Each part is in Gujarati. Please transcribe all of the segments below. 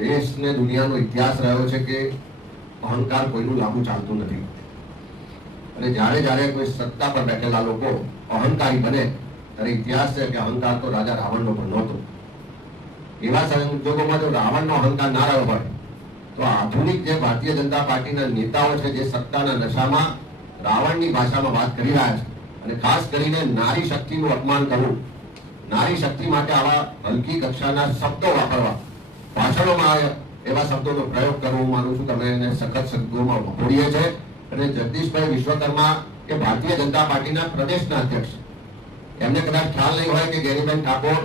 દેશ ને દુનિયાનો ઇતિહાસ રહ્યો છે કે અહંકાર કોઈનું લાંબુ ચાલતું નથી અને જ્યારે જ્યારે કોઈ સત્તા પર બેઠેલા લોકો અહંકારી બને ત્યારે ઇતિહાસ છે કે અહંકાર તો રાજા રાવણનો પણ નહોતો. એવા સંજોગોમાં જો રાવણનો અહંકાર ના રહ્યો હોય તો આધુનિક જે ભારતીય જનતા પાર્ટીના નેતાઓ છે જે સત્તાના નશામાં રાવણની ભાષામાં વાત કરી રહ્યા છે અને ખાસ કરીને નારી શક્તિનું અપમાન કરવું, નારી શક્તિ માટે આવા હલકી કક્ષાના શબ્દો વાપરવા, ભાષણોમાં એવા શબ્દોનો પ્રયોગ કરવો, હું માનું છું તમે એને સખત શબ્દોમાં વખોડીએ છે. અને જગદીશભાઈ વિશ્વકર્મા કે ભારતીય જનતા પાર્ટીના પ્રદેશના અધ્યક્ષ, એમને કદાચ ખ્યાલ નહીં હોય કે ગેરીબેન ઠાકોર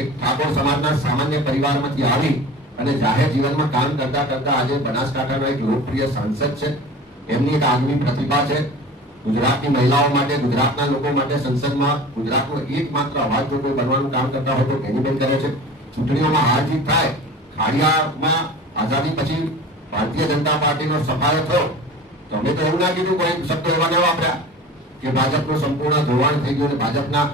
એક ઠાકોર સમાજના સામાન્ય પરિવારમાંથી આવી અને જાહેર જીવનમાં કામ કરતા કરતા આજે બનાસકાંઠાનો એક લોકપ્રિય સાંસદ છે. એમની એક આગવી પ્રતિભા છે. ગુજરાતની મહિલાઓ માટે, ગુજરાતના લોકો માટે સંસદમાં ગુજરાતનો એકમાત્ર અવાજ જો કોઈ બનવાનું કામ કરતા હોય તો ગેરીબેન કરે છે. ચૂંટણીઓમાં હાર જીત થાય, ખાડિયામાં આઝાદી પછી ભારતીય જનતા પાર્ટીનો સફાયો થયો, તમે તો એવું ના કીધું, કોઈ શબ્દો એવા ન વાપર્યા કે ભાજપનું સંપૂર્ણ ધોવાણ થઈ ગયું અને ભાજપના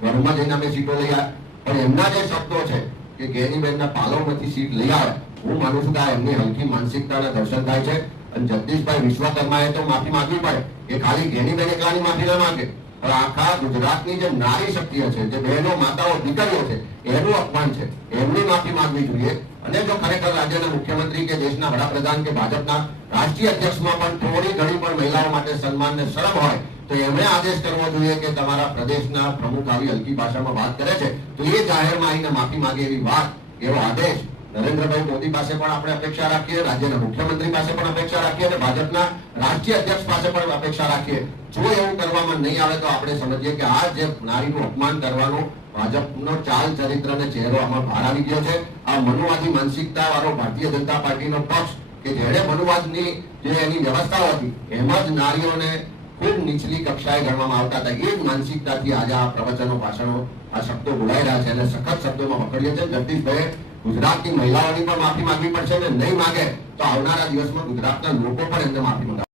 ઘરમાં જઈને અમે સીટો લઈ આવ્યા. પણ એમના જે શબ્દો છે કે ગેરીબેનના પાલવમાંથી સીટ લઈ આવ્યા, હું માનું છું કે આ એમની હલકી માનસિકતાના દર્શન થાય છે. અને જગદીશભાઈ વિશ્વકર્માએ તો માફી માંગવી પડે. એ ખાલી ગેરીબેન એકલાની માફી ના માંગે, પણ આખા ગુજરાતની જે નારી શક્તિઓ છે, જે બહેનો, માતાઓ, દીકરીઓ છે, એનું અપમાન છે, એમની માફી માંગવી જોઈએ. અને જો ખરેખર રાજ્યના મુખ્યમંત્રી કે દેશના વડાપ્રધાન કે ભાજપના રાષ્ટ્રીય અધ્યક્ષમાં પણ થોડી ઘણી પણ મહિલાઓ માટે સન્માન ને શરમ હોય તો એમણે આદેશ કરવો જોઈએ કે તમારા પ્રદેશના પ્રમુખ આવી હલકી ભાષામાં વાત કરે છે તો એ જાહેરમાં આવીને માફી માંગે એવી વાત, એવો આદેશ નરેન્દ્રભાઈ મોદી પાસે પણ આપણે અપેક્ષા રાખીએ, રાજ્યના મુખ્યમંત્રી પાસે પણ અપેક્ષા રાખીએ અને ભાજપના રાષ્ટ્રીય અધ્યક્ષ પાસે પણ અપેક્ષા રાખીએ. જો એવું કરવામાં નહીં આવે તો આપણે સમજીએ કે આ જે નારીનું અપમાન કરવાનો ભાજપનો ચાલ ચરિત્ર અને ચહેરો આમાં બહાર આવી ગયો છે. આ મનુવાદી માનસિકતા વાળો ભારતીય જનતા પાર્ટીનો પક્ષ કે જેણે મનુવાદની જે એની વ્યવસ્થાઓ હતી એમાં જ નારીઓને ખૂબ નીચલી કક્ષાએ ગણવામાં આવતા હતા, એ જ માનસિકતાથી આજે આ પ્રવચનો, ભાષણો, આ શબ્દો બોલાઈ રહ્યા છે અને સખત શબ્દોમાં વખોડીએ છે. જગદીશભાઈ ગુજરાતની મહિલાઓની પણ માફી માંગવી પડશે અને નહીં માંગે તો આવનારા દિવસમાં ગુજરાતના લોકો પણ એમને માફી માંગે.